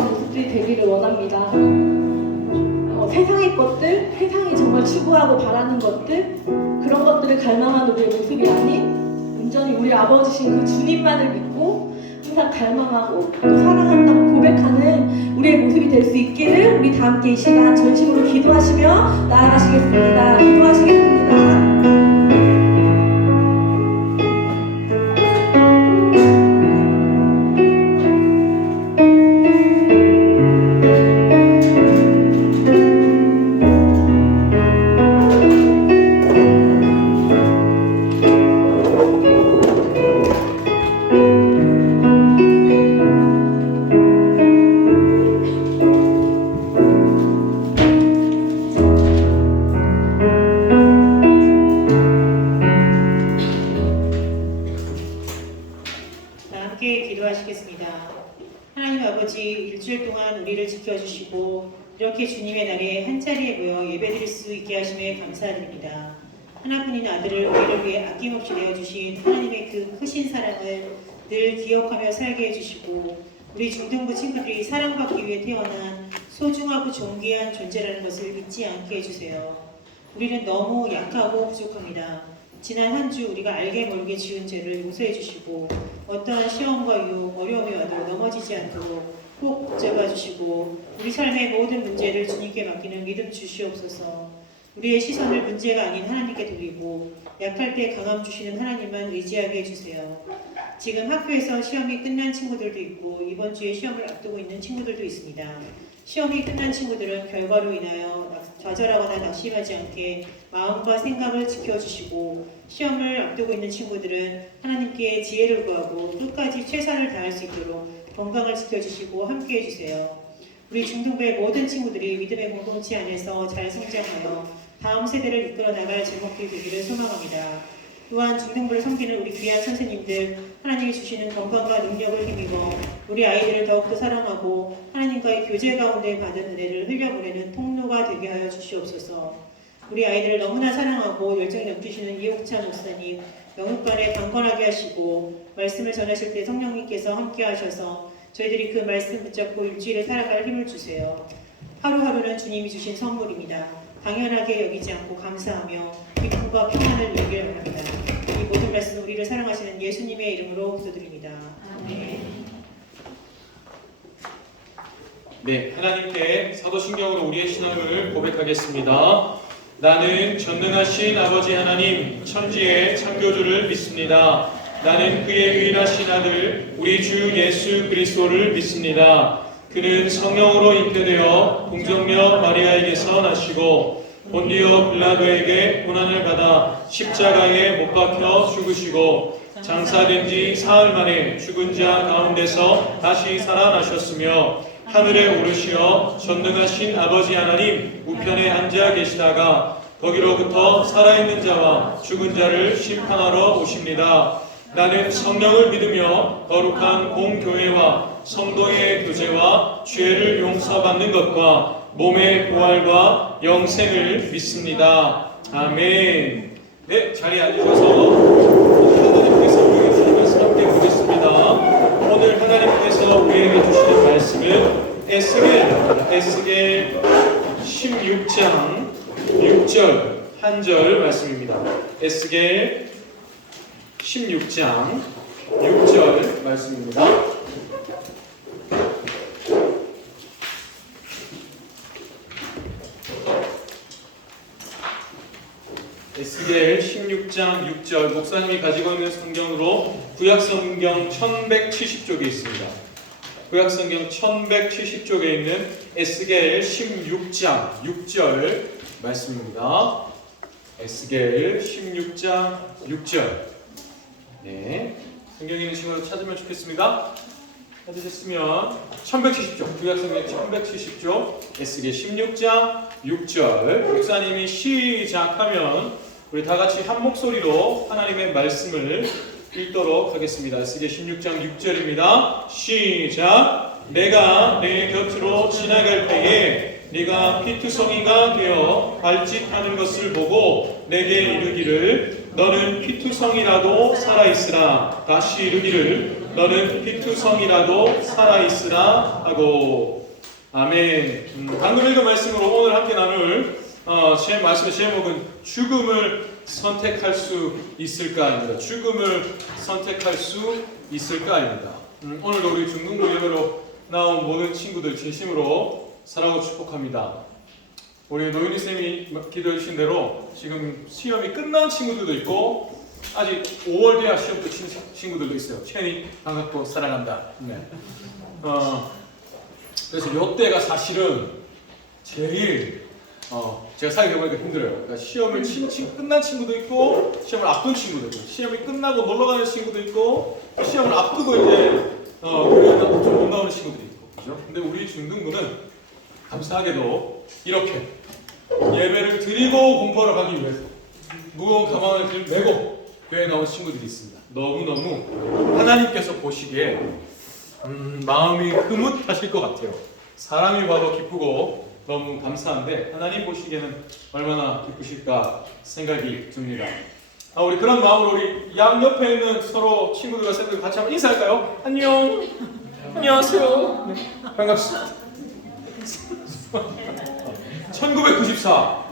그런 모습들이 되기를 원합니다. 세상의 것들, 세상이 정말 추구하고 바라는 것들, 그런 것들을 갈망하는 우리의 모습이 아닌 온전히 우리 아버지신 그 주님만을 믿고 항상 갈망하고 또 사랑한다고 고백하는 우리의 모습이 될 수 있기를 우리 다 함께 이 시간 전심으로 기도하시며 나아가시겠습니다. 기도하시겠습니다. 하나님 아버지, 일주일 동안 우리를 지켜주시고 이렇게 주님의 날에 한자리에 모여 예배드릴 수 있게 하심에 감사드립니다. 하나뿐인 아들을 우리를 위해 아낌없이 내어주신 하나님의 그 크신 사랑을 늘 기억하며 살게 해주시고 우리 중등부 친구들이 사랑받기 위해 태어난 소중하고 존귀한 존재라는 것을 잊지 않게 해주세요. 우리는 너무 약하고 부족합니다. 지난 한 주 우리가 알게 모르게 지은 죄를 용서해 주시고 어떠한 시험과 유혹, 어려움이 와도 넘어지지 않도록 꼭 붙잡아 주시고 우리 삶의 모든 문제를 주님께 맡기는 믿음 주시옵소서. 우리의 시선을 문제가 아닌 하나님께 돌리고 약할 때 강함 주시는 하나님만 의지하게 해주세요. 지금 학교에서 시험이 끝난 친구들도 있고 이번 주에 시험을 앞두고 있는 친구들도 있습니다. 시험이 끝난 친구들은 결과로 인하여 좌절하거나 낙심하지 않게 마음과 생각을 지켜주시고 시험을 앞두고 있는 친구들은 하나님께 지혜를 구하고 끝까지 최선을 다할 수 있도록 건강을 지켜주시고 함께해 주세요. 우리 중등부의 모든 친구들이 믿음의 공동체 안에서 잘 성장하여 다음 세대를 이끌어 나갈 제목들이 되기를 소망합니다. 또한 중등부를 섬기는 우리 귀한 선생님들, 하나님이 주시는 건강과 능력을 힘입어 우리 아이들을 더욱더 사랑하고 하나님과의 교제 가운데 받은 은혜를 흘려보내는 통로가 되게 하여 주시옵소서. 우리 아이들을 너무나 사랑하고 열정이 넘치시는 이옥찬 목사님, 영육간에 강건하게 하시고 말씀을 전하실 때 성령님께서 함께 하셔서 저희들이 그 말씀 붙잡고 일주일에 살아갈 힘을 주세요. 하루하루는 주님이 주신 선물입니다. 당연하게 여기지 않고 감사하며 기쁨과 평안을 누리길 원합니다. 이 모든 말씀 우리를 사랑하시는 예수님의 이름으로 기도드립니다. 아멘. 네, 하나님께 사도신경으로 우리의 신앙을 고백하겠습니다. 나는 전능하신 아버지 하나님, 천지의 창조주를 믿습니다. 나는 그의 유일하신 아들, 우리 주 예수 그리스도를 믿습니다. 그는 성령으로 잉태되어 동정녀 마리아에게서 나시고 본디오 빌라도에게 고난을 받아 십자가에 못 박혀 죽으시고 장사된 지 사흘 만에 죽은 자 가운데서 다시 살아나셨으며 하늘에 오르시어 전능하신 아버지 하나님 우편에 앉아 계시다가 거기로부터 살아있는 자와 죽은 자를 심판하러 오십니다. 나는 성령을 믿으며 거룩한 공교회와 성도의 교제와 죄를 용서받는 것과 몸의 부활과 영생을 믿습니다. 아멘. 네, 자리에 앉으셔서 하나님께서 우리에게 주신 말씀 함께 보겠습니다. 오늘 하나님께서 우리에게 주시는 말씀은 에스겔 16장 6절 한 절 말씀입니다. 에스겔 16장 6절 말씀입니다. 에스겔 16장 6절 목사님이 가지고 있는 성경으로 구약성경 1170쪽에 있습니다. 구약성경 1170쪽에 있는 에스겔 16장 6절 말씀입니다. 에스겔 16장 6절. 네, 성경 있는 친구로 찾으면 좋겠습니다. 찾으셨으면 1170쪽, 구약성경 1170쪽 에스겔 16장 6절 목사님이 시작하면 우리 다같이 한 목소리로 하나님의 말씀을 읽도록 하겠습니다. 에스겔 16장 6절입니다. 시작. 내가 내 곁으로 지나갈 때에 네가 피투성이가 되어 발짓하는 것을 보고 내게 이르기를 너는 피투성이라도 살아있으라. 다시 이르기를 너는 피투성이라도 살아있으라 하고. 아멘. 방금 읽은 말씀으로 오늘 함께 나눌 제 말씀의 제목은 죽음을 선택할 수 있을까입니다. 죽음을 선택할 수 있을까입니다. 오늘도 우리 중등부 예배로 나온 모든 친구들 진심으로 사랑하고 축복합니다. 우리 노윤희 쌤이 기도해 주신 대로 지금 시험이 끝난 친구들도 있고 아직 5월 돼야 시험 끝인 친구들도 있어요. 채니 반갑고 사랑한다. 네. 그래서 이때가 사실은 제일 제가 사회해보니까 힘들어요. 그러니까 시험을 끝난 친구도 있고 시험을 앞둔 친구도 있고 시험이 끝나고 놀러가는 친구도 있고 시험을 앞두고 이제 못 나오는 친구들이 있고 그죠? 근데 우리 중등부는 감사하게도 이렇게 예배를 드리고 공부하러 가기 위해서 무거운 가방을 메고 교회에 나온 친구들이 있습니다. 너무너무 하나님께서 보시기에 마음이 흐뭇하실 것 같아요. 사람이 봐도 기쁘고 너무 감사한데 하나님 보시기에는 얼마나 기쁘실까 생각이 듭니다. 우리 그런 마음으로 우리 양 옆에 있는 서로 친구들과 쌤들 같이 한번 인사할까요? 안녕. 안녕하세요. 네, 반갑습니다. 1994.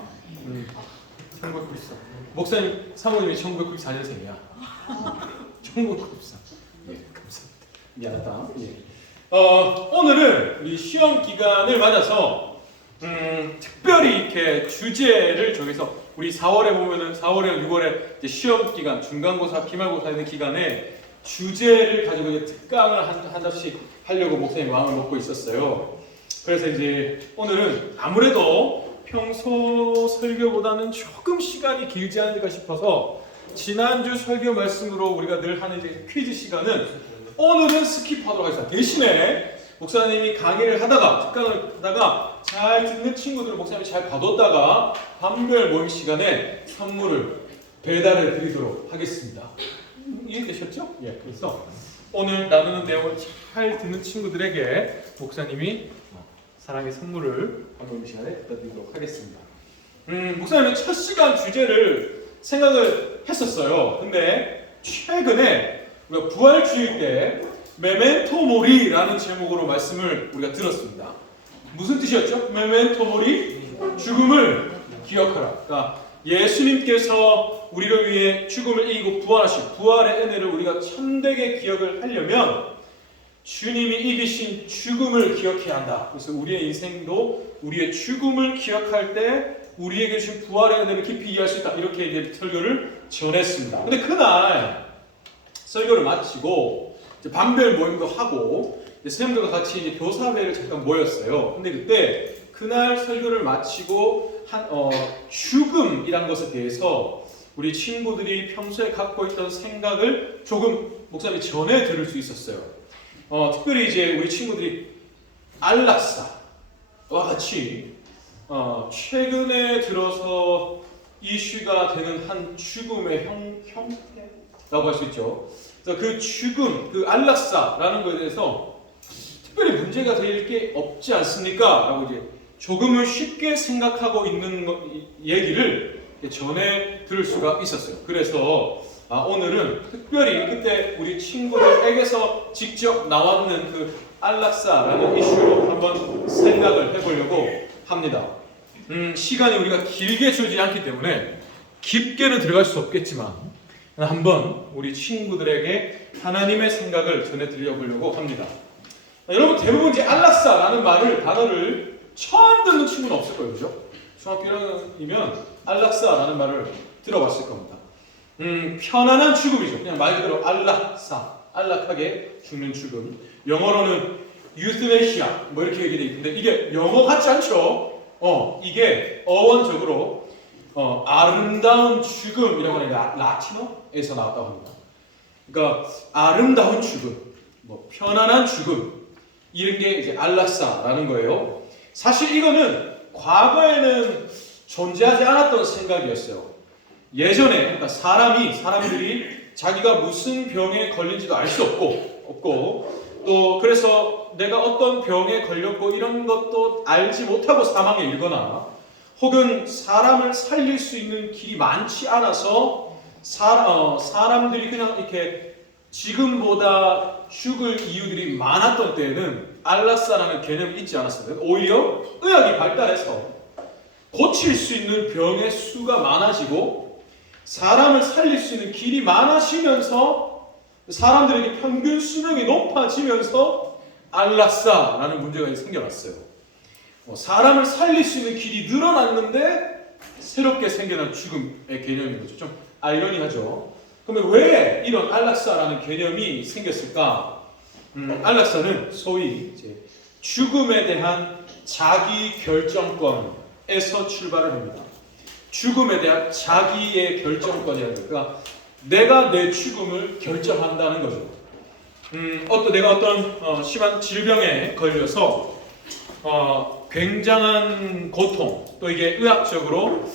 1994. 목사님 사모님이 1994년생이야. 1994. 예, 감사합니다. 미안하다. 예. 오늘은 이 시험 기간을 맞아서 특별히 이렇게 주제를 정해서 우리 4월에 보면은 4월에 6월에 이제 시험 기간, 중간고사, 기말고사 있는 기간에 주제를 가지고 이제 특강을 한 접씩 하려고 목사님 마음을 먹고 있었어요. 그래서 이제 오늘은 아무래도 평소 설교보다는 조금 시간이 길지 않을까 싶어서 지난주 설교 말씀으로 우리가 늘 하는 이제 퀴즈 시간은 오늘은 스킵하도록 하겠습니다. 대신에 목사님이 강의를 하다가 특강을 하다가 잘 듣는 친구들을 목사님이 잘 봐뒀다가 반별 모임 시간에 선물을 배달해 드리도록 하겠습니다. 이해되셨죠? 예. 그래서 오늘 나누는 내용을 잘 듣는 친구들에게 목사님이 사랑의 선물을 반별 시간에 드리도록 하겠습니다. 목사님은 첫 시간 주제를 생각을 했었어요. 근데 최근에 우리가 부활주일 때 메멘토 모리라는 제목으로 말씀을 우리가 들었습니다. 무슨 뜻이었죠? 메멘토 모리? 죽음을 기억하라. 그러니까 예수님께서 우리를 위해 죽음을 이기고 부활하신 부활의 은혜를 우리가 참되게 기억을 하려면 주님이 이기신 죽음을 기억해야 한다. 그래서 우리의 인생도 우리의 죽음을 기억할 때 우리에게 주신 부활의 은혜를 깊이 이해할 수 있다. 이렇게 이제 설교를 전했습니다. 근데 그날 설교를 마치고 이제 반별 모임도 하고 선생님들과 같이 이제 교사회를 잠깐 모였어요. 근데 그때 그날 설교를 마치고 죽음이란 것에 대해서 우리 친구들이 평소에 갖고 있던 생각을 조금 목사님이 전해 들을 수 있었어요. 특별히 이제 우리 친구들이 안락사와 같이 최근에 들어서 이슈가 되는 한 죽음의 형태라고 할 수 있죠. 그래서 그 죽음, 그 안락사라는 것에 대해서 특별히 문제가 될 게 없지 않습니까? 라고 이제 조금은 쉽게 생각하고 있는 얘기를 전해 들을 수가 있었어요. 그래서 오늘은 특별히 그때 우리 친구들에게서 직접 나왔는 그 안락사라는 이슈로 한번 생각을 해보려고 합니다. 시간이 우리가 길게 주지 않기 때문에 깊게는 들어갈 수 없겠지만 한번 우리 친구들에게 하나님의 생각을 전해드려보려고 합니다. 여러분 대부분 이제 안락사라는 단어를 처음 듣는 친구는 없을 거예요, 그죠? 중학교 1학년이면 안락사라는 말을 들어봤을 겁니다. 편안한 죽음이죠. 그냥 말 그대로 안락사, 안락하게 죽는 죽음. 영어로는 유스네시아 뭐 이렇게 얘기돼 있는데 이게 영어 같지 않죠? 이게 어원적으로 아름다운 죽음이라고 하는 라틴어에서 나왔다고 합니다. 그러니까 아름다운 죽음, 뭐 편안한 죽음 이런 게 이제 안락사라는 거예요. 사실 이거는 과거에는 존재하지 않았던 생각이었어요. 예전에 그러니까 사람들이 자기가 무슨 병에 걸린지도 알 수 없고 또 그래서 내가 어떤 병에 걸렸고 이런 것도 알지 못하고 사망에 이르거나 혹은 사람을 살릴 수 있는 길이 많지 않아서 사람들이 그냥 이렇게 지금보다 죽을 이유들이 많았던 때에는 안락사라는 개념이 있지 않았습니다. 오히려 의학이 발달해서 고칠 수 있는 병의 수가 많아지고 사람을 살릴 수 있는 길이 많아지면서 사람들에게 평균 수명이 높아지면서 안락사라는 문제가 생겨났어요. 사람을 살릴 수 있는 길이 늘어났는데 새롭게 생겨난 죽음의 개념인 거죠. 좀 아이러니하죠. 그러면 왜 이런 안락사라는 개념이 생겼을까? 안락사는 소위 이제 죽음에 대한 자기 결정권에서 출발을 합니다. 죽음에 대한 자기의 결정권이라는 거. 그러니까 내가 내 죽음을 결정한다는 거죠. 내가 어떤 심한 질병에 걸려서 굉장한 고통, 또 이게 의학적으로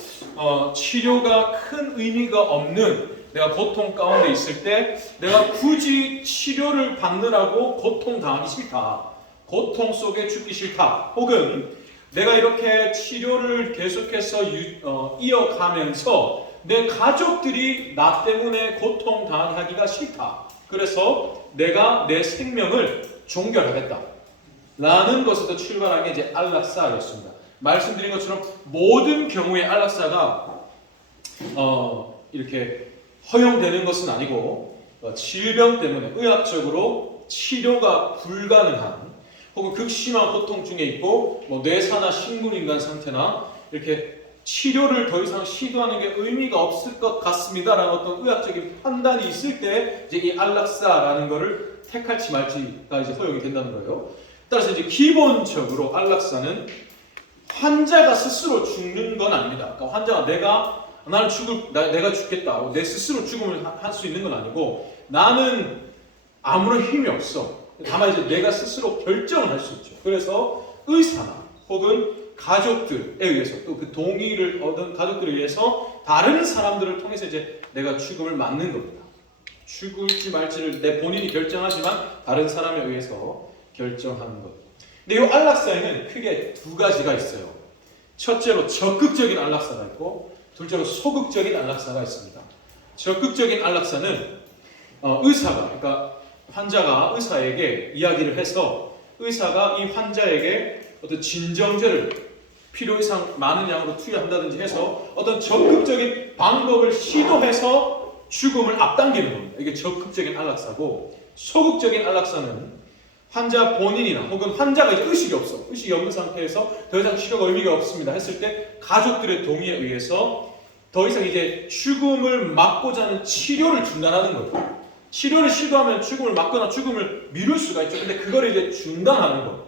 치료가 큰 의미가 없는 내가 고통 가운데 있을 때 내가 굳이 치료를 받느라고 고통당하기 싫다. 고통 속에 죽기 싫다. 혹은 내가 이렇게 치료를 계속해서 이어가면서 내 가족들이 나 때문에 고통당하기가 싫다. 그래서 내가 내 생명을 종결하겠다. 라는 것에서 출발한 게 이제 안락사였습니다. 말씀드린 것처럼 모든 경우에 안락사가 이렇게 허용되는 것은 아니고 질병 때문에 의학적으로 치료가 불가능한 혹은 극심한 고통 중에 있고 뇌사나 식물인간 상태나 이렇게 치료를 더 이상 시도하는 게 의미가 없을 것 같습니다라는 어떤 의학적인 판단이 있을 때 이제 이 안락사라는 것을 택할지 말지가 이제 허용이 된다는 거예요. 따라서 이제 기본적으로 안락사는 환자가 스스로 죽는 건 아닙니다. 그러니까 환자가 내가 죽겠다, 내 스스로 죽음을 할 수 있는 건 아니고 나는 아무런 힘이 없어. 다만 이제 내가 스스로 결정을 할 수 있죠. 그래서 의사나 혹은 가족들에 의해서 또 그 동의를 얻은 가족들에 의해서 다른 사람들을 통해서 이제 내가 죽음을 맞는 겁니다. 죽을지 말지를 내 본인이 결정하지만 다른 사람에 의해서 결정하는 것. 근데 이 안락사에는 크게 두 가지가 있어요. 첫째로 적극적인 안락사가 있고 둘째로 소극적인 안락사가 있습니다. 적극적인 안락사는 의사가, 그러니까 환자가 의사에게 이야기를 해서 의사가 이 환자에게 어떤 진정제를 필요 이상 많은 양으로 투여한다든지 해서 어떤 적극적인 방법을 시도해서 죽음을 앞당기는 겁니다. 이게 적극적인 안락사고, 소극적인 안락사는 환자 본인이나 혹은 환자가 이제 의식이 없는 상태에서 더 이상 치료가 의미가 없습니다 했을 때 가족들의 동의에 의해서 더 이상 이제 죽음을 막고자 하는 치료를 중단하는 거예요. 치료를 시도하면 죽음을 막거나 죽음을 미룰 수가 있죠. 근데 그걸 이제 중단하는 거예요.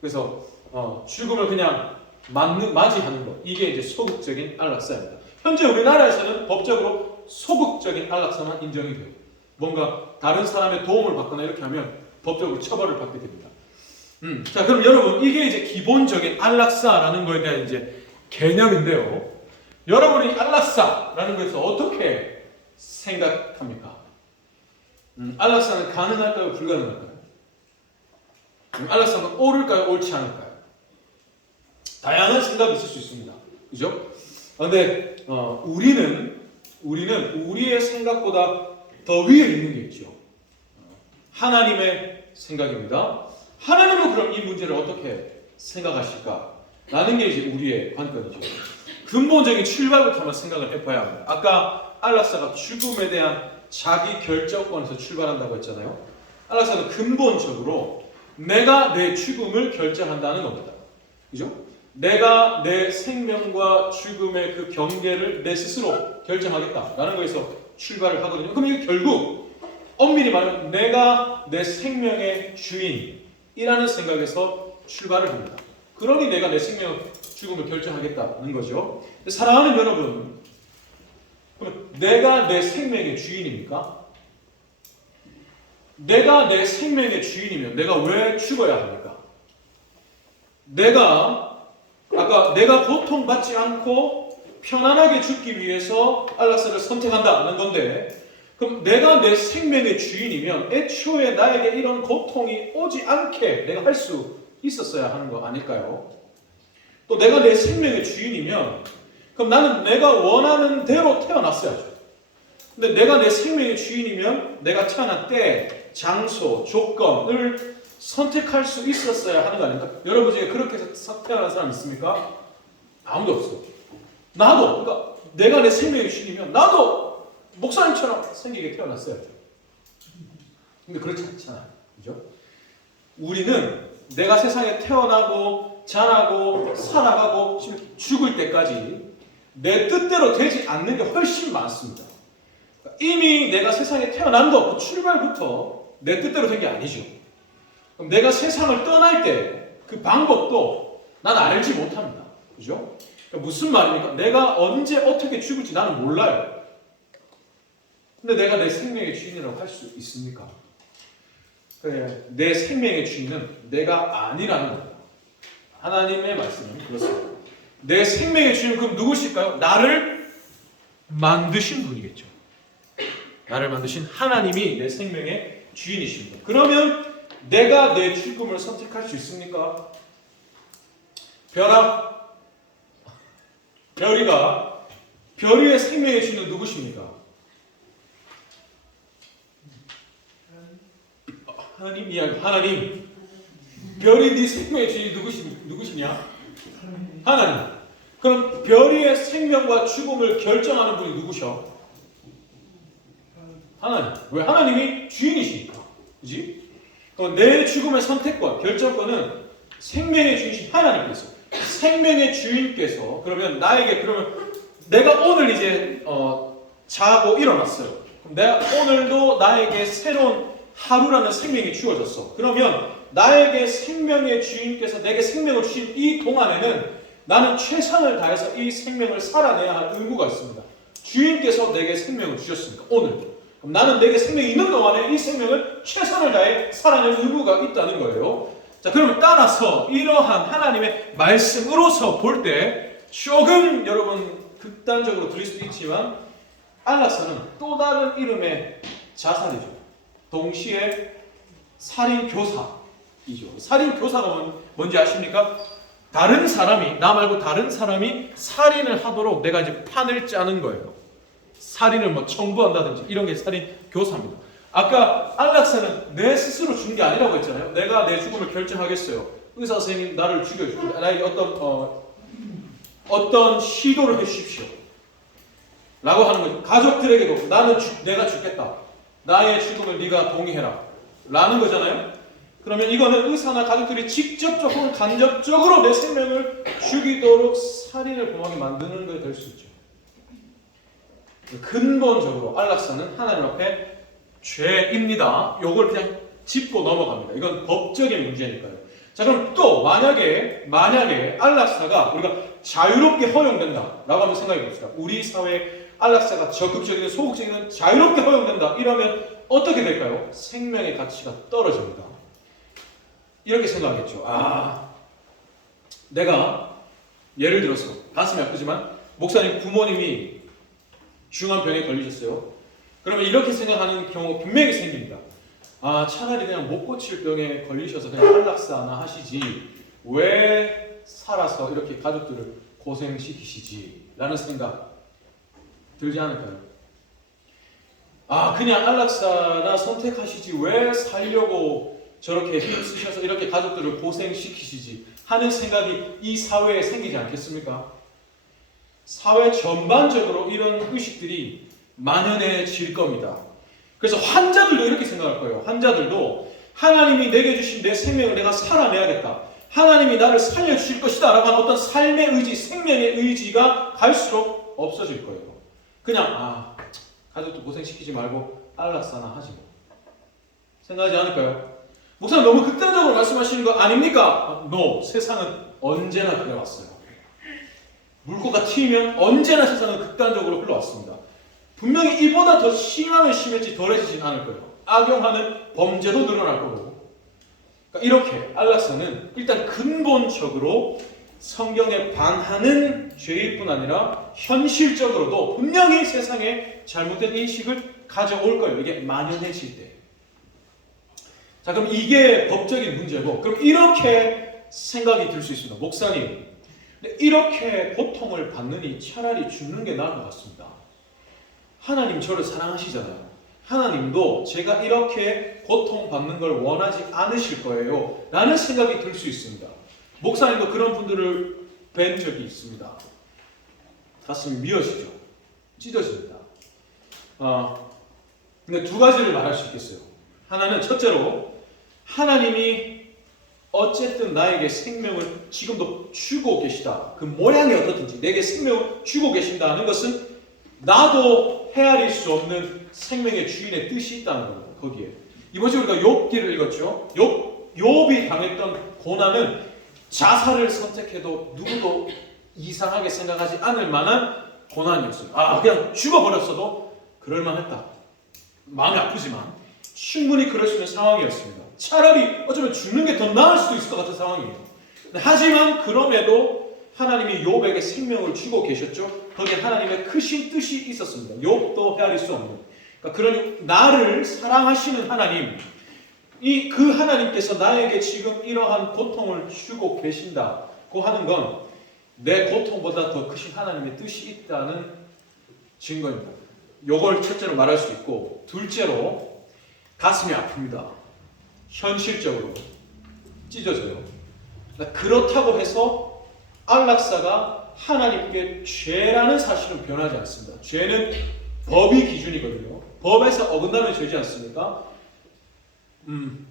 그래서 죽음을 그냥 맞이하는 것. 이게 이제 소극적인 안락사입니다. 현재 우리나라에서는 법적으로 소극적인 안락사만 인정이 돼요. 뭔가 다른 사람의 도움을 받거나 이렇게 하면 법적으로 처벌을 받게 됩니다. 자, 그럼 여러분, 이게 이제 기본적인 안락사라는 거에 대한 이제 개념인데요. 여러분이 안락사라는 것에서 어떻게 생각합니까? 안락사는 가능할까요? 불가능할까요? 안락사는 옳을까요? 옳지 않을까요? 다양한 생각이 있을 수 있습니다. 그죠? 그런데 우리는 우리의 생각보다 더 위에 있는 게 있죠. 하나님의 생각입니다. 하나님은 그럼 이 문제를 어떻게 생각하실까? 라는 게 이제 우리의 관건이죠. 근본적인 출발부터 한번 생각을 해봐야 합니다. 아까 안락사가 죽음에 대한 자기 결정권에서 출발한다고 했잖아요. 안락사는 근본적으로 내가 내 죽음을 결정한다는 겁니다. 그죠? 내가 내 생명과 죽음의 그 경계를 내 스스로 결정하겠다라는 거에서 출발을 하거든요. 그럼 이게 결국 엄밀히 말하면 내가 내 생명의 주인이라는 생각에서 출발을 합니다. 그러니 내가 내 생명 죽음을 결정하겠다는 거죠. 사랑하는 여러분, 그럼 내가 내 생명의 주인입니까? 내가 내 생명의 주인이면 내가 왜 죽어야 합니까? 아까 내가 고통받지 않고 편안하게 죽기 위해서 안락사를 선택한다는 건데, 그럼 내가 내 생명의 주인이면 애초에 나에게 이런 고통이 오지 않게 내가 할 수 있었어야 하는 거 아닐까요? 또 내가 내 생명의 주인이면 그럼 나는 내가 원하는 대로 태어났어야죠. 근데 내가 내 생명의 주인이면 내가 태어난 때, 장소, 조건을 선택할 수 있었어야 하는 거 아닙니까? 여러분 중에 그렇게 해서 태어난 사람 있습니까? 아무도 없어. 나도, 그러니까 내가 내 생명의 주인이면 나도 목사님처럼 생기게 태어났어야죠. 근데 그렇지 않잖아요. 그죠? 우리는 내가 세상에 태어나고 자라고 살아가고 죽을 때까지 내 뜻대로 되지 않는 게 훨씬 많습니다. 이미 내가 세상에 태어난 것, 그 출발부터 내 뜻대로 된 게 아니죠. 그럼 내가 세상을 떠날 때 그 방법도 난 알지 못합니다. 그죠? 그러니까 무슨 말입니까? 내가 언제 어떻게 죽을지 나는 몰라요. 근데 내가 내 생명의 주인이라고 할 수 있습니까? 그래, 내 생명의 주인은 내가 아니라는 겁니다. 하나님의 말씀은 그렇습니다. 내 생명의 주인은 그럼 누구실까요? 나를 만드신 분이겠죠. 나를 만드신 하나님이 내 생명의 주인이십니다. 그러면 내가 내 죽음을 선택할 수 있습니까? 별이의 생명의 주인은 누구십니까? 하나님. 별이 네 생명의 주인이 누구시냐? 하나님. 그럼 별이의 생명과 죽음을 결정하는 분이 누구셔? 하나님. 왜? 하나님이 주인이시니까. 그지? 내 죽음의 선택권, 결정권은 생명의 주인이신 하나님께서, 생명의 주인께서, 그러면 내가 오늘 이제 자고 일어났어요. 그럼 내가 오늘도 나에게 새로운 하루라는 생명이 주어졌어. 그러면 나에게 생명의 주인께서 내게 생명을 주신 이 동안에는 나는 최선을 다해서 이 생명을 살아내야 할 의무가 있습니다. 주인께서 내게 생명을 주셨으니까 오늘도. 그럼 나는 내게 생명이 있는 동안에 이 생명을 최선을 다해 살아낼 의무가 있다는 거예요. 자, 그러면 따라서 이러한 하나님의 말씀으로서 볼 때 조금 여러분 극단적으로 들릴 수도 있지만 안락사는 또 다른 이름의 자살이죠. 동시에 살인교사이죠. 살인교사가 뭔지 아십니까? 다른 사람이, 나 말고 다른 사람이 살인을 하도록 내가 이제 판을 짜는 거예요. 살인을 청부한다든지 이런 게 살인교사입니다. 아까 안락사는 내 스스로 죽는 게 아니라고 했잖아요. 내가 내 죽음을 결정하겠어요. 의사 선생님 나를 죽여주십시오. 나에게 어떤 시도를 해주십시오. 라고 하는 거죠. 가족들에게도 내가 죽겠다. 나의 죽음을 네가 동의해라. 라는 거잖아요. 그러면 이거는 의사나 가족들이 직접적 혹은 간접적으로 내 생명을 죽이도록 살인을 범하게 만드는 게 될 수 있죠. 근본적으로 안락사는 하나님 앞에 죄입니다. 요걸 그냥 짚고 넘어갑니다. 이건 법적인 문제니까요. 자, 그럼 또 만약에 안락사가 우리가 자유롭게 허용된다라고 한번 생각해 봅시다. 우리 사회에 안락사가 적극적이든 소극적이든 자유롭게 허용된다. 이러면 어떻게 될까요? 생명의 가치가 떨어집니다. 이렇게 생각하겠죠. 내가 예를 들어서 가슴이 아프지만 목사님 부모님이 중한 병에 걸리셨어요. 그러면 이렇게 생각하는 경우 분명히 생깁니다. 차라리 그냥 못 고칠 병에 걸리셔서 그냥 안락사나 하시지 왜 살아서 이렇게 가족들을 고생시키시지 라는 생각 들지 않을까요? 그냥 안락사나 선택하시지 왜 살려고 저렇게 힘쓰셔서 이렇게 가족들을 고생시키시지 하는 생각이 이 사회에 생기지 않겠습니까? 사회 전반적으로 이런 의식들이 만연해질 겁니다. 그래서 환자들도 이렇게 생각할 거예요. 환자들도 하나님이 내게 주신 내 생명을 내가 살아내야겠다. 하나님이 나를 살려주실 것이다 라고 하는 어떤 삶의 의지, 생명의 의지가 갈수록 없어질 거예요. 그냥 가족도 고생시키지 말고 안락사나 하지 뭐. 생각하지 않을까요? 목사님 너무 극단적으로 말씀하시는 거 아닙니까? No. 세상은 언제나 그래왔어요. 물고가 튀면 언제나 세상은 극단적으로 흘러왔습니다. 분명히 이보다 더 심하면 심했지 덜해지진 않을 거예요. 악용하는 범죄도 늘어날 거고. 그러니까 이렇게 안락사는 일단 근본적으로 성경에 반하는 죄일 뿐 아니라 현실적으로도 분명히 세상에 잘못된 인식을 가져올 거예요. 이게 만연해질 때. 자, 그럼 이게 법적인 문제고, 그럼 이렇게 생각이 들 수 있습니다. 목사님, 이렇게 고통을 받느니 차라리 죽는 게 나을 것 같습니다. 하나님 저를 사랑하시잖아요. 하나님도 제가 이렇게 고통받는 걸 원하지 않으실 거예요 라는 생각이 들 수 있습니다. 목사님도 그런 분들을 뵌 적이 있습니다. 가슴이 미어지죠. 찢어집니다. 근데 두 가지를 말할 수 있겠어요. 하나는 첫째로 하나님이 어쨌든 나에게 생명을 지금도 주고 계시다. 그 모양이 어떻든지 내게 생명을 주고 계신다는 것은 나도 헤아릴 수 없는 생명의 주인의 뜻이 있다는 겁니다. 거기에. 이번 주에 우리가 욥기를 읽었죠. 욥이 당했던 고난은 자살을 선택해도 누구도 이상하게 생각하지 않을 만한 고난이었어요. 그냥 죽어버렸어도 그럴만했다. 마음이 아프지만 충분히 그럴 수 있는 상황이었습니다. 차라리 어쩌면 죽는 게 더 나을 수도 있을 것 같은 상황이에요. 하지만 그럼에도 하나님이 욥에게 생명을 주고 계셨죠. 거기에 하나님의 크신 뜻이 있었습니다. 욥도 헤아릴 수 없는. 그러니 나를 사랑하시는 하나님, 그 하나님께서 나에게 지금 이러한 고통을 주고 계신다고 하는 건 내 고통보다 더 크신 하나님의 뜻이 있다는 증거입니다. 요걸 첫째로 말할 수 있고, 둘째로 가슴이 아픕니다. 현실적으로 찢어져요. 그렇다고 해서 안락사가 하나님께 죄라는 사실은 변하지 않습니다. 죄는 법이 기준이거든요. 법에서 어긋나면 죄지 않습니까?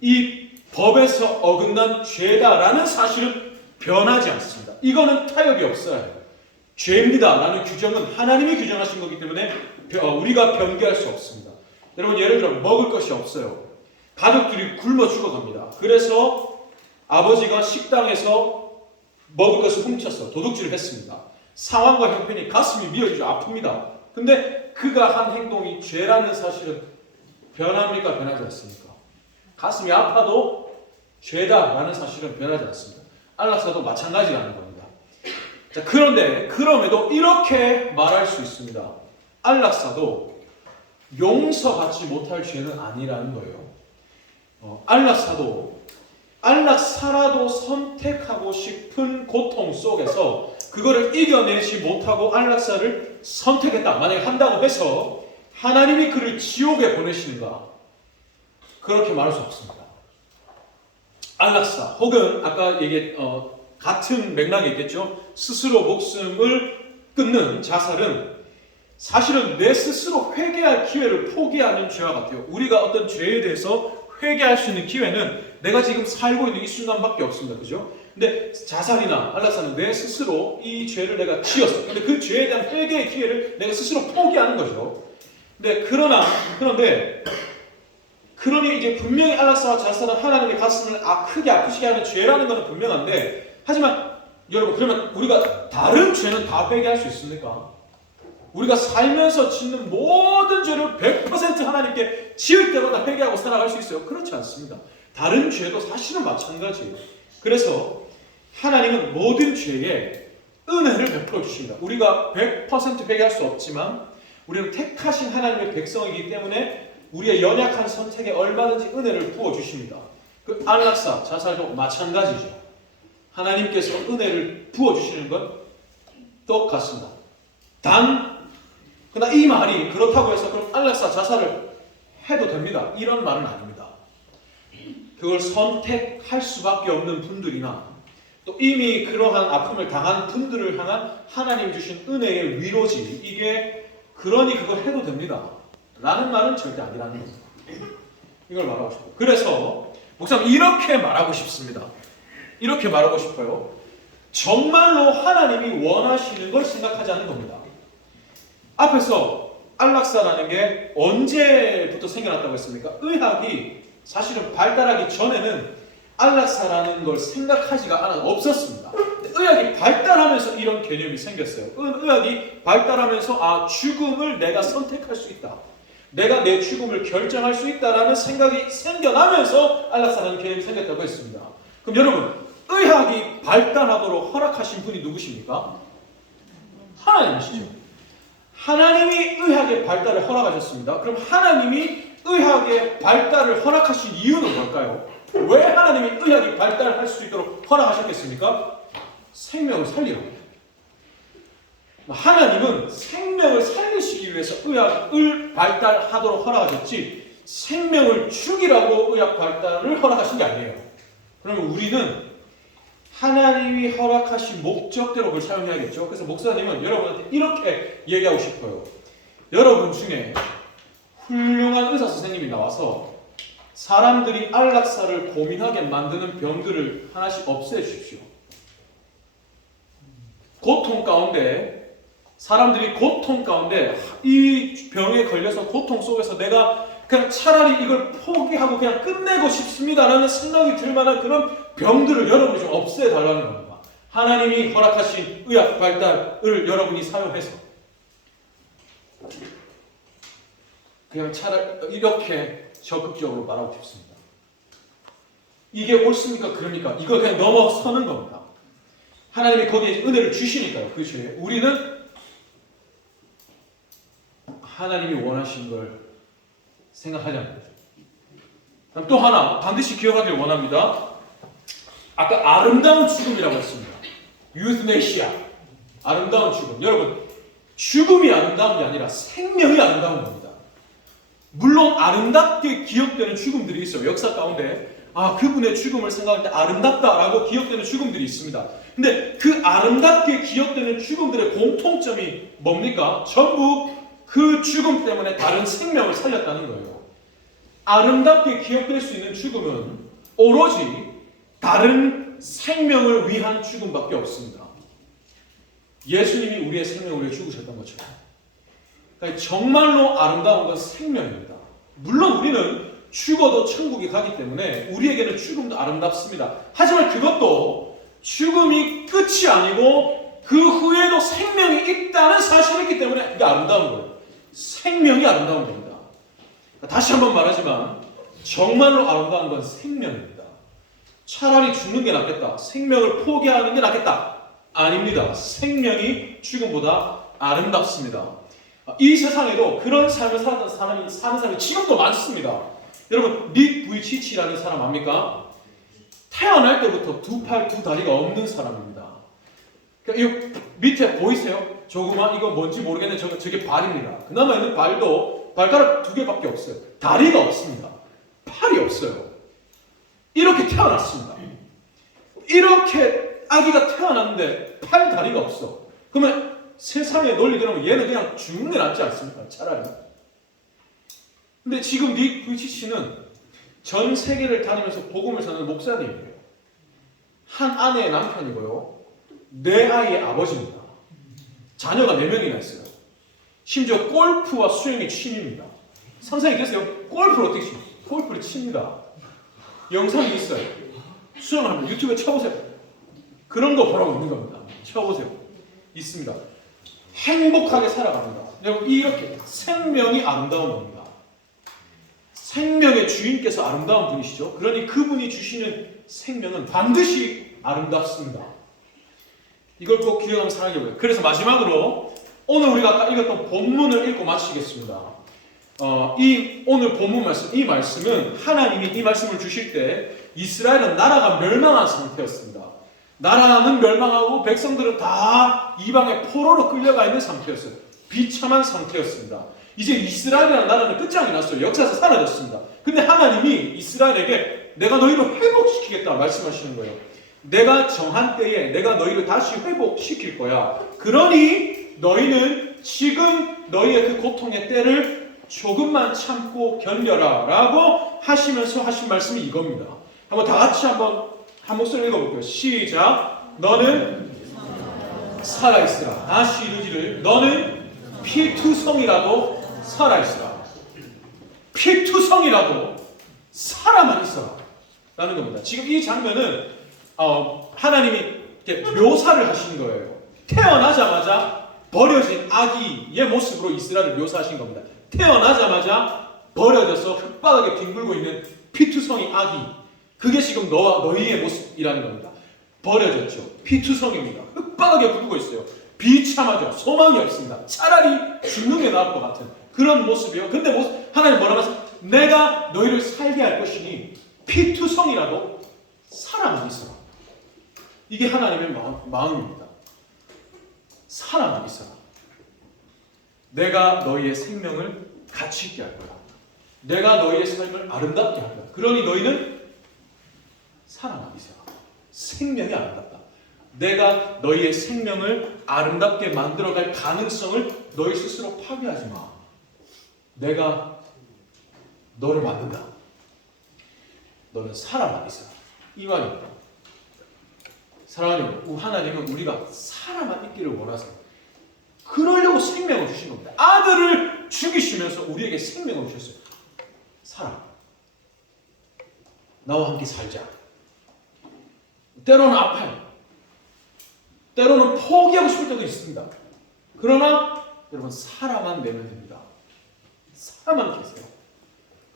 이 법에서 어긋난 죄다라는 사실은 변하지 않습니다. 이거는 타협이 없어요. 죄입니다 라는 규정은 하나님이 규정하신 거기 때문에 우리가 변개할 수 없습니다. 여러분, 예를 들어 먹을 것이 없어요. 가족들이 굶어 죽어갑니다. 그래서 아버지가 식당에서 먹을 것을 훔쳐서 도둑질을 했습니다. 상황과 형편이 가슴이 미어지죠. 아픕니다. 근데 그가 한 행동이 죄라는 사실은 변합니까? 변하지 않습니까? 가슴이 아파도 죄다라는 사실은 변하지 않습니다. 안락사도 마찬가지라는 겁니다. 자, 그럼에도 이렇게 말할 수 있습니다. 안락사도 용서받지 못할 죄는 아니라는 거예요. 안락사라도 선택하고 싶은 고통 속에서 그거를 이겨내지 못하고 안락사를 선택했다. 만약에 한다고 해서 하나님이 그를 지옥에 보내시는가? 그렇게 말할 수 없습니다. 안락사 혹은 아까 같은 맥락이 있겠죠. 스스로 목숨을 끊는 자살은 사실은 내 스스로 회개할 기회를 포기하는 죄와 같아요. 우리가 어떤 죄에 대해서 회개할 수 있는 기회는 내가 지금 살고 있는 이 순간밖에 없습니다. 그죠? 근데 자살이나 안락사는 내 스스로 이 죄를 내가 지었어. 근데 그 죄에 대한 회개의 기회를 내가 스스로 포기하는 거죠. 그러니 이제 분명히 안락사와 자살은 하나님의 가슴을 크게 아프시게 하는 죄라는 것은 분명한데, 하지만 여러분, 그러면 우리가 다른 죄는 다 회개할 수 있습니까? 우리가 살면서 짓는 모든 죄를 100% 하나님께 지을 때마다 회개하고 살아갈 수 있어요? 그렇지 않습니다. 다른 죄도 사실은 마찬가지예요. 그래서 하나님은 모든 죄에 은혜를 베풀어 주십니다. 우리가 100% 회개할 수 없지만 우리는 택하신 하나님의 백성이기 때문에 우리의 연약한 선택에 얼마든지 은혜를 부어주십니다. 그 안락사, 자살도 마찬가지죠. 하나님께서 은혜를 부어주시는 건 똑같습니다. 그러나 이 말이 그렇다고 해서 그럼 안락사, 자살을 해도 됩니다. 이런 말은 아닙니다. 그걸 선택할 수밖에 없는 분들이나 또 이미 그러한 아픔을 당한 분들을 향한 하나님 주신 은혜의 위로지, 그러니 그걸 해도 됩니다 라는 말은 절대 아니라는 겁니다. 이걸 말하고 싶어요. 그래서 목사님 이렇게 말하고 싶습니다. 이렇게 말하고 싶어요. 정말로 하나님이 원하시는 걸 생각하자는 겁니다. 앞에서 안락사라는 게 언제부터 생겨났다고 했습니까? 의학이 사실은 발달하기 전에는 안락사라는 걸 생각하지가 없었습니다. 의학이 발달하면서 이런 개념이 생겼어요. 의학이 발달하면서 죽음을 내가 선택할 수 있다. 내가 내 죽음을 결정할 수 있다라는 생각이 생겨나면서 안락사라는 개념이 생겼다고 했습니다. 그럼 여러분, 의학이 발달하도록 허락하신 분이 누구십니까? 하나님이시죠. 하나님이 의학의 발달을 허락하셨습니다. 그럼 하나님이 의학의 발달을 허락하신 이유는 뭘까요? 왜 하나님이 의학이 발달할 수 있도록 허락하셨겠습니까? 생명을 살리라고. 하나님은 생명을 살리시기 위해서 의학을 발달하도록 허락하셨지 생명을 죽이라고 의학 발달을 허락하신 게 아니에요. 그러면 우리는 하나님이 허락하신 목적대로 그걸 사용해야겠죠. 그래서 목사님은 여러분한테 이렇게 얘기하고 싶어요. 여러분 중에 훌륭한 의사 선생님이 나와서 사람들이 안락사를 고민하게 만드는 병들을 하나씩 없애주십시오. 고통 가운데 사람들이 고통 가운데 이 병에 걸려서 고통 속에서 내가 그냥 차라리 이걸 포기하고 그냥 끝내고 싶습니다라는 생각이 들 만한 그런 병들을 여러분이 좀 없애달라는 겁니다. 하나님이 허락하신 의학 발달을 여러분이 사용해서 그냥 차라리 이렇게 적극적으로 말하고 싶습니다. 이게 옳습니까? 그럽니까? 이걸 그냥 넘어서는 겁니다. 하나님이 거기에 은혜를 주시니까요. 그 주에 우리는 하나님이 원하신 걸 생각하자는 거죠. 또 하나 반드시 기억하길 원합니다. 아까 아름다운 죽음이라고 했습니다. 유스네시아, 아름다운 죽음. 여러분, 죽음이 아름다운 게 아니라 생명이 아름다운 겁니다. 물론 아름답게 기억되는 죽음들이 있어요. 역사 가운데 그분의 죽음을 생각할 때 아름답다라고 기억되는 죽음들이 있습니다. 근데 그 아름답게 기억되는 죽음들의 공통점이 뭡니까? 전부 그 죽음 때문에 다른 생명을 살렸다는 거예요. 아름답게 기억될 수 있는 죽음은 오로지 다른 생명을 위한 죽음밖에 없습니다. 예수님이 우리의 생명을 위해 죽으셨던 것처럼. 그러니까 정말로 아름다운 건 생명입니다. 물론 우리는 죽어도 천국에 가기 때문에 우리에게는 죽음도 아름답습니다. 하지만 그것도 죽음이 끝이 아니고 그 후에도 생명이 있다는 사실이기 때문에 이게 아름다운 거예요. 생명이 아름다운 겁니다. 다시 한번 말하지만 정말로 아름다운 건 생명입니다. 차라리 죽는 게 낫겠다. 생명을 포기하는 게 낫겠다. 아닙니다. 생명이 죽음보다 아름답습니다. 이 세상에도 그런 삶을 살았던 사는 사람이 지금도 많습니다. 여러분, 닉 부이치치라는 사람 압니까? 태어날 때부터 두 팔, 두 다리가 없는 사람입니다. 그러니까 이 밑에 보이세요? 조그만 이거 뭔지 모르겠는데 저게 발입니다. 그나마 있는 발도 발가락 2개밖에 없어요. 다리가 없습니다. 팔이 없어요. 이렇게 태어났습니다. 이렇게 아기가 태어났는데 팔, 다리가 없어. 그러면 세상의 논리대로 얘는 그냥 죽는 게 낫지 않습니까? 차라리. 근데 지금 닉 부이치치는 전 세계를 다니면서 복음을 전하는 목사님이에요. 한 아내의 남편이고요. 4아이의 아버지입니다. 자녀가 4명이나 있어요. 심지어 골프와 수영이 취미입니다. 상상이 되세요? 골프를 어떻게 칩니까? 골프를 칩니다. 영상이 있어요. 수영을 하면 유튜브에 쳐보세요. 그런 거 보라고 있는 겁니다. 쳐보세요. 있습니다. 행복하게 살아갑니다. 여러분, 이렇게 생명이 아름다운 겁니다. 생명의 주인께서 아름다운 분이시죠. 그러니 그분이 주시는 생명은 반드시 아름답습니다. 이걸 꼭 기억하면 살아가려고요. 그래서 마지막으로 오늘 우리가 아까 읽었던 본문을 읽고 마치겠습니다. 오늘 본문 말씀, 이 말씀은 하나님이 이 말씀을 주실 때 이스라엘은 나라가 멸망한 상태였습니다. 나라는 멸망하고 백성들은 다 이방의 포로로 끌려가 있는 상태였어요. 비참한 상태였습니다. 이제 이스라엘이라는 나라는 끝장이 났어요. 역사에서 사라졌습니다. 근데 하나님이 이스라엘에게 내가 너희를 회복시키겠다 말씀하시는 거예요. 내가 정한 때에 내가 너희를 다시 회복시킬 거야. 그러니 너희는 지금 너희의 그 고통의 때를 조금만 참고 견뎌라 라고 하시면서 하신 말씀이 이겁니다. 한번 다 같이 한번 한 목소리 읽어볼게요. 시작. 너는 살아있으라. 다시 이르기를 너는 피투성이라도 살아있으라. 피투성이라도 살아만 있어라 라는 겁니다. 지금 이 장면은 하나님이 이렇게 묘사를 하신 거예요. 태어나자마자 버려진 아기의 모습으로 이스라엘을 묘사하신 겁니다. 태어나자마자 버려져서 흙바닥에 뒹굴고 있는 피투성이 아기. 그게 지금 너와 너희의 모습이라는 겁니다. 버려졌죠. 피투성입니다. 흙바닥에 굴고 있어요. 비참하죠. 소망이 없습니다. 차라리 죽는 게 나을 것 같은 그런 모습이에요. 근데 하나님 뭐라고 하세요? 내가 너희를 살게 할 것이니 피투성이라도 살아만 있어라. 이게 하나님의 마음입니다. 살아만 있어라. 내가 너희의 생명을 가치 있게 할 거야. 내가 너희의 삶을 아름답게 할 거야. 그러니 너희는 사랑하기 시작. 생명이 아름답다. 내가 너희의 생명을 아름답게 만들어갈 가능성을 너희 스스로 파괴하지 마. 내가 너를 만든다. 너는 살아만 있어라. 이 말입니다. 사랑하는 하나님은 우리가 살아만 있기를 원하세요. 그러려고 생명을 주신 겁니다. 아들을 죽이시면서 우리에게 생명을 주셨어요. 살아. 나와 함께 살자. 때로는 아파요. 때로는 포기하고 싶을 때도 있습니다. 그러나 여러분 살아만 내면 됩니다. 살아만 계세요.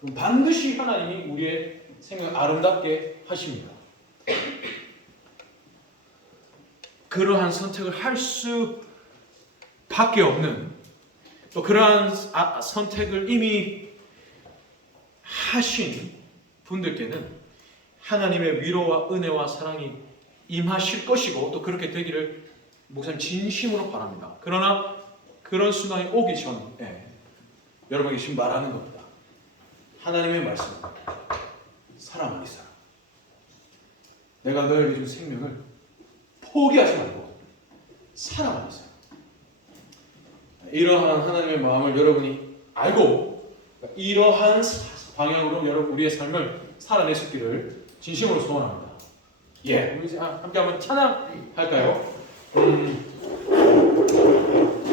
그럼 반드시 하나님이 우리의 생명을 아름답게 하십니다. 그러한 선택을 할 수밖에 없는, 또 그러한 선택을 이미 하신 분들께는 하나님의 위로와 은혜와 사랑이 임하실 것이고 또 그렇게 되기를 목사님 진심으로 바랍니다. 그러나 그런 순간이 오기 전에 여러분에게 지금 말하는 겁니다. 하나님의 말씀, 사랑하기 사랑. 내가 너에게 준 생명을 포기하지 말고 사랑하기 사랑. 이러한 하나님의 마음을 여러분이 알고 이러한 방향으로 여러분 우리의 삶을 살아낼 수 있기를 진심으로 소원합니다. 예, 우리 이제 함께 한번 찬양할까요?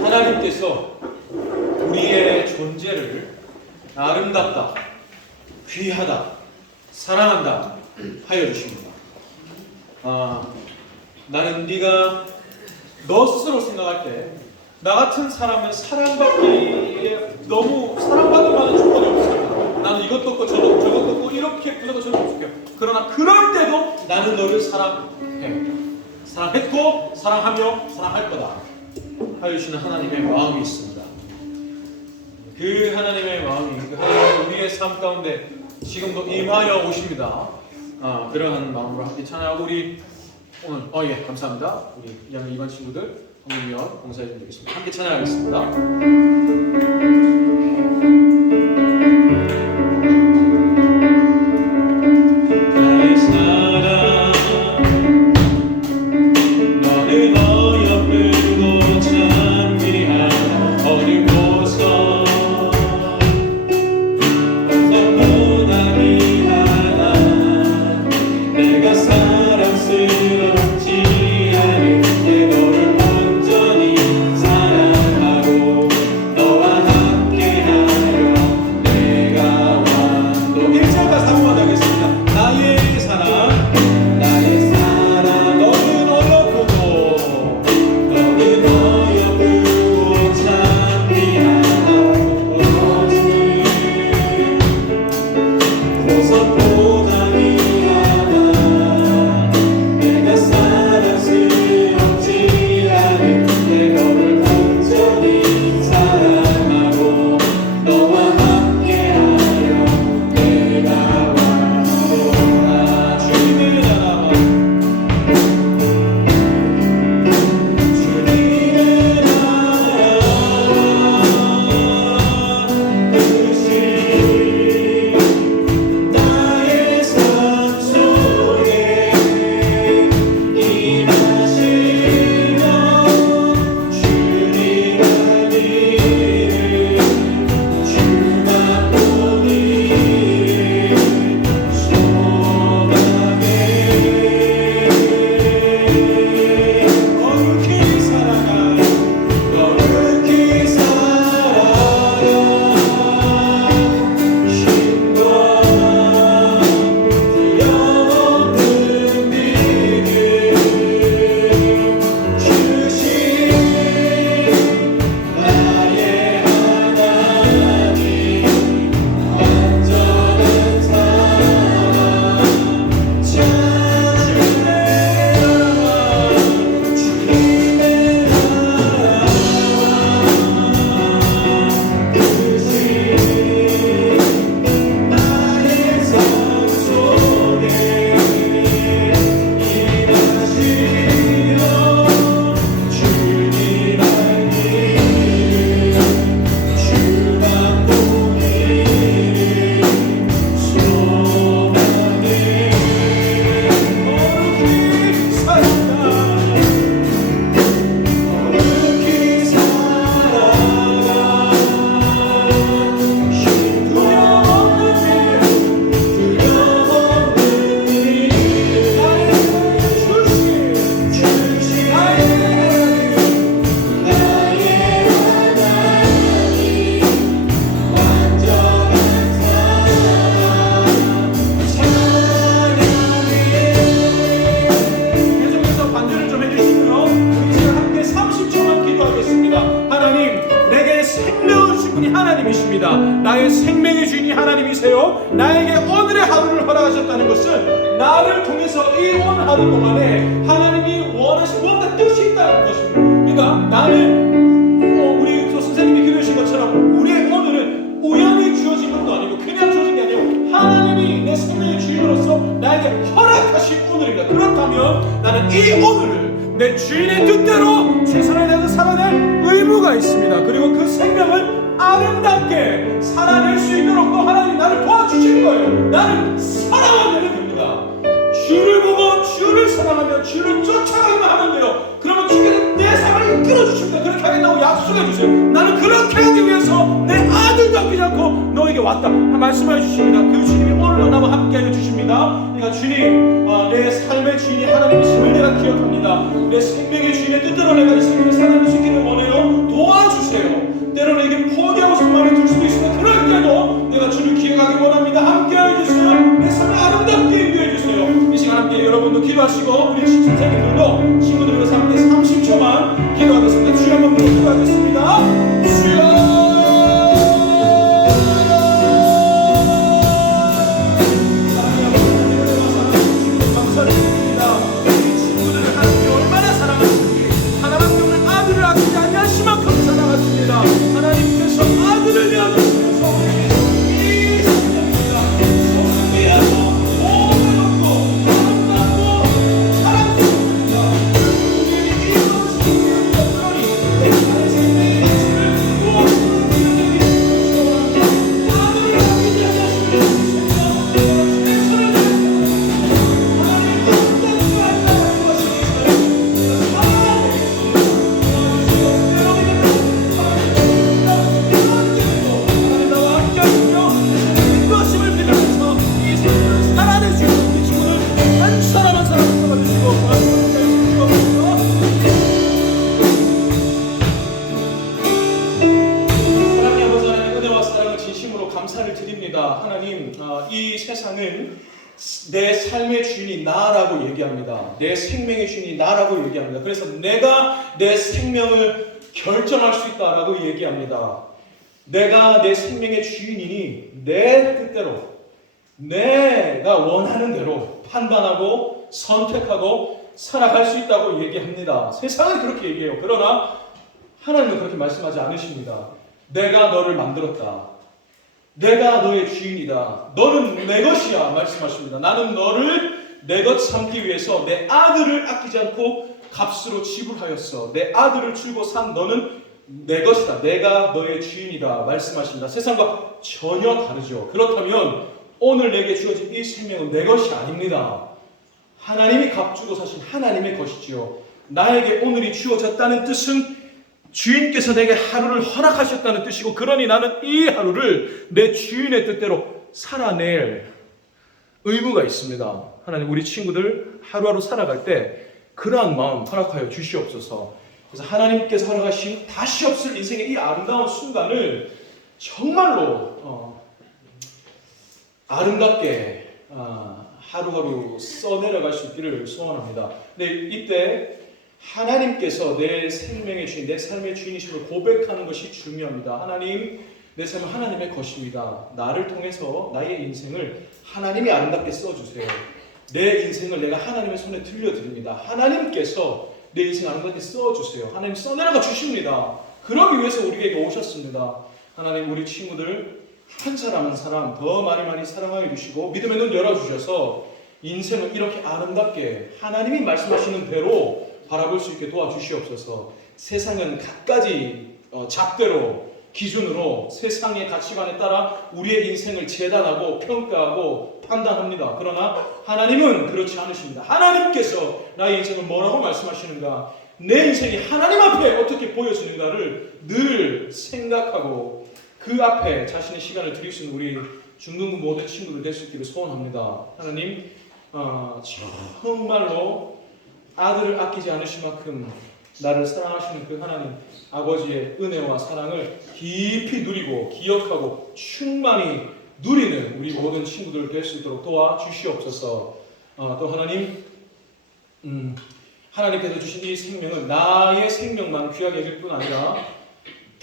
하나님께서 우리의 존재를 아름답다, 귀하다, 사랑한다 하여 주십니다. 나는 네가 너 스스로 생각할 때 나 같은 사람은 사랑받기에 너무 사랑받을 만한 조건이 없어. 나는 이것도 없고 저것도 없고 이렇게 부자도 저것도 없을게요. 그러나 그럴 때도 나는 너를 사랑해. 사랑했고 사랑하며 사랑할 거다 하여 주시는 하나님의 마음이 있습니다. 그 하나님의 마음이 그 하나님이 우리의 삶 가운데 지금도 임하여 오십니다. 그러한 마음으로 함께 찬양하고 우리 오늘 예 감사합니다. 우리 2학년 2반 친구들 성민이와 봉사해 주면 되겠습니다. 함께 찬양하겠습니다. 하나님이십니다. 나의 생명의 주인이 하나님이세요. 나에게 오늘의 하루를 허락하셨다는 것은 나를 통해서 이 오늘 하루 동안에 하나님이 원하신 무엇과 뜻이 있다는 것입니다. 그러니까 나는 우리 선생님이 기도하신 것처럼 우리의 오늘은 우연히 주어진 것도 아니고 그냥 주어진 게 아니고 하나님이 내 생명의 주인으로서 나에게 허락하신 오늘입니다. 그렇다면 나는 이 오늘을 내 주인의 뜻대로 최선을 다해서 살아낼 의무가 있습니다. 그리고 그 생명을 아름답게 살아낼 수 있도록 또 하나님이 나를 도와주실 거예요. 나는 살아가면 됩니다. 주를 보고 주를 사랑하며 주를 쫓아가기만 하면 돼요. 그러면 주께서 내 삶을 이끌어주십니다. 그렇게 하겠다고 약속해 주세요. 나는 그렇게 하기 위해서 내 아들도 아끼지 않고 너에게 왔다 말씀해 주십니다. 그 주님이 오늘도 나와 함께하여 주십니다. 그러니까 주님, 내 삶의 주인이 하나님이심을 내가 기억합니다. 내 생명의 주인의 뜻대로 내가 이 생명을 살아낼 수 있기를 원해요. 도와주세요. 때로는 이게 포기하고 싶은 말이 들 수도 있으나 그럴 때도 내가 주를 기억하기 원합니다. 함께하여 주세요. 내 삶을 아름답게 인도해 주세요. 이 시간 함께 여러분도 기도하시고 우리 신생님들도 친구들과 함께 30초만 기도하겠습니다. 주여 한번 부르고 기도하겠습니다. 주여 하나님께서 아들을 내어주시면서 이 생명입니다. 소중히하고 오래놓고 아름답고 사랑스럽습니다. 우리에게 이루어지는 것들이 나의 생명의 가치를 무엇으로 기억하기 소원합니다. 아들을 아끼지 않으시면 최선을 다했습니다. 하나님 아름답고 아름다운 것이 있어요. 감사를 드립니다. 하나님, 이 세상은 내 삶의 주인이 나라고 얘기합니다. 내 생명의 주인이 나라고 얘기합니다. 그래서 내가 내 생명을 결정할 수 있다라고 얘기합니다. 내가 내 생명의 주인이니 내 뜻대로 내가 원하는 대로 판단하고 선택하고 살아갈 수 있다고 얘기합니다. 세상은 그렇게 얘기해요. 그러나 하나님은 그렇게 말씀하지 않으십니다. 내가 너를 만들었다. 내가 너의 주인이다. 너는 내 것이야 말씀하십니다. 나는 너를 내 것 삼기 위해서 내 아들을 아끼지 않고 값으로 지불하였어. 내 아들을 줄고 산 너는 내 것이다. 내가 너의 주인이다 말씀하십니다. 세상과 전혀 다르죠. 그렇다면 오늘 내게 주어진 이 생명은 내 것이 아닙니다. 하나님이 값주고 사신 하나님의 것이지요. 나에게 오늘이 주어졌다는 뜻은 주인께서 내게 하루를 허락하셨다는 뜻이고, 그러니 나는 이 하루를 내 주인의 뜻대로 살아낼 의무가 있습니다. 하나님, 우리 친구들 하루하루 살아갈 때 그러한 마음 허락하여 주시옵소서. 그래서 하나님께서 허락하신 다시 없을 인생의 이 아름다운 순간을 정말로 아름답게 하루하루 써내려갈 수 있기를 소원합니다. 네, 이때 하나님께서 내 생명의 주인, 내 삶의 주인이심을 고백하는 것이 중요합니다. 하나님, 내 삶은 하나님의 것입니다. 나를 통해서 나의 인생을 하나님이 아름답게 써주세요. 내 인생을 내가 하나님의 손에 들려드립니다. 하나님께서 내 인생을 아름답게 써주세요. 하나님 써내려가 주십니다. 그러기 위해서 우리에게 오셨습니다. 하나님, 우리 친구들 한 사람 한 사람 더 많이 사랑하여 주시고 믿음의 눈 열어주셔서 인생을 이렇게 아름답게 하나님이 말씀하시는 대로 바라볼 수 있게 도와주시옵소서. 세상은 갖가지 잣대로 기준으로 세상의 가치관에 따라 우리의 인생을 재단하고 평가하고 판단합니다. 그러나 하나님은 그렇지 않으십니다. 하나님께서 나의 인생을 뭐라고 말씀하시는가, 내 인생이 하나님 앞에 어떻게 보여지는가를 늘 생각하고 그 앞에 자신의 시간을 드릴 수 있는 우리 중등부 모든 친구들 될 수 있기를 소원합니다. 하나님, 정말로 아들을 아끼지 않으실 만큼 나를 사랑하시는 그 하나님 아버지의 은혜와 사랑을 깊이 누리고 기억하고 충만히 누리는 우리 모든 친구들 될 수 있도록 도와주시옵소서. 또 하나님, 하나님께서 주신 이 생명은 나의 생명만 귀하게 여길 뿐 아니라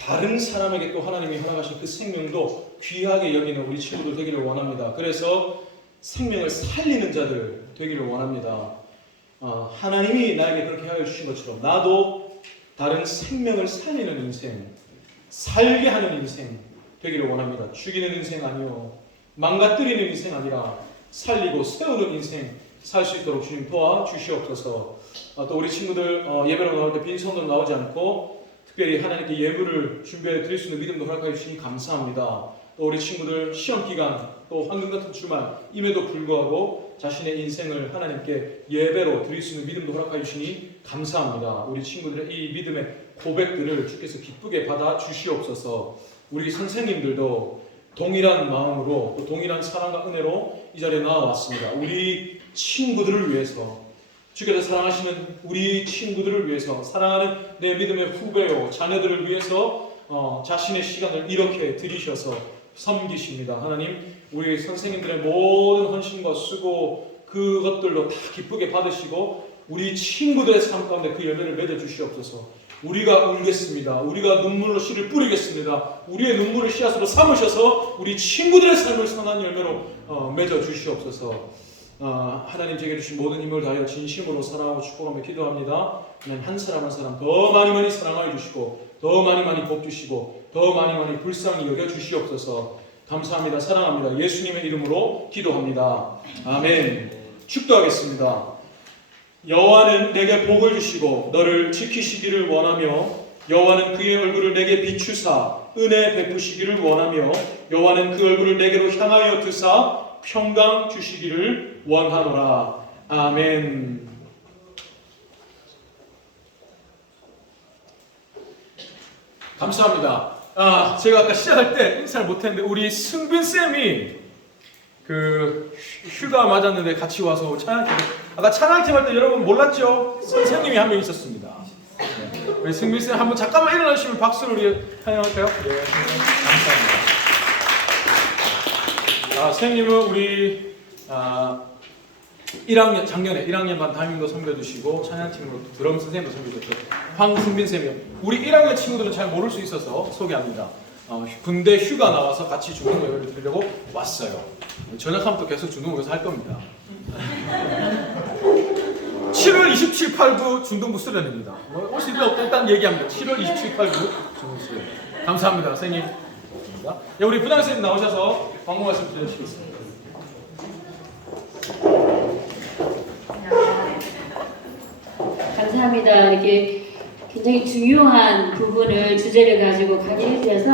다른 사람에게 또 하나님이 허락하신 그 생명도 귀하게 여기는 우리 친구들 되기를 원합니다. 그래서 생명을 살리는 자들 되기를 원합니다. 하나님이 나에게 그렇게 하여 주신 것처럼 나도 다른 생명을 살리는 인생, 살게 하는 인생 되기를 원합니다. 죽이는 인생 아니요, 망가뜨리는 인생 아니라 살리고 세우는 인생 살 수 있도록 주님 도와주시옵소서. 또 우리 친구들 예배로 나올 때 빈손으로 나오지 않고 특별히 하나님께 예물을 준비해 드릴 수 있는 믿음도 허락해 주시니 감사합니다. 또 우리 친구들 시험 기간 또 황금 같은 주말임에도 불구하고 자신의 인생을 하나님께 예배로 드릴 수 있는 믿음도 허락해 주시니 감사합니다. 우리 친구들의 이 믿음의 고백들을 주께서 기쁘게 받아 주시옵소서. 우리 선생님들도 동일한 마음으로 또 동일한 사랑과 은혜로 이 자리에 나와왔습니다. 우리 친구들을 위해서, 주께서 사랑하시는 우리 친구들을 위해서, 사랑하는 내 믿음의 후배요 자녀들을 위해서 자신의 시간을 이렇게 들이셔서 섬기십니다. 하나님, 우리 선생님들의 모든 헌신과 수고 그것들로 다 기쁘게 받으시고 우리 친구들의 삶 가운데 그 열매를 맺어 주시옵소서. 우리가 울겠습니다. 우리가 눈물로 씨를 뿌리겠습니다. 우리의 눈물을 씨앗으로 삼으셔서 우리 친구들의 삶을 선한 열매로 맺어 주시옵소서. 하나님 제게 주신 모든 힘을 다하여 진심으로 사랑하고 축복하며 기도합니다. 하나님 한 사람 한 사람 더 많이 사랑하여 주시고 더 많이 복 주시고 더 많이 불쌍히 여겨 주시옵소서. 감사합니다. 사랑합니다. 예수님의 이름으로 기도합니다. 아멘. 축도하겠습니다. 여호와는 내게 복을 주시고 너를 지키시기를 원하며 여호와는 그의 얼굴을 내게 비추사 은혜 베푸시기를 원하며 여호와는 그 얼굴을 내게로 향하여 드사 평강 주시기를 원하노라. 아멘. 감사합니다. 제가 아까 시작할 때 인사를 못했는데 우리 승빈 쌤이 그 휴가 맞았는데 같이 와서 찬양팀, 아까 찬양팀 할 때 여러분 몰랐죠? 선생님이 한 명 있었습니다. 네. 우리 승빈 쌤 한번 잠깐만 일어나시면 박수로 우리 찬양할까요? 네. 감사합니다. 선생님은 우리 작년에 1학년 반 담임도 섬겨주시고 찬양팀으로 드럼 선생님도 섬겨주셨죠. 황승빈 쌤이요. 우리 1학년 친구들은 잘 모를 수 있어서 소개합니다. 군대 휴가 나와서 같이 중등 예배를 드리려고 왔어요. 저녁하면 또 계속 중등 모여서 할 겁니다. 7월 27, 89 중등부 수련입니다. 오실 일 없다 일단 얘기합니다. 7월 27, 89 중등부 수련. 감사합니다, 선생님. 네, 우리 부장 선생님 나오셔서 광고 말씀 드려주시겠습니다. 감사합니다. 이렇게 굉장히 중요한 부분을 주제를 가지고 강의해 주셔서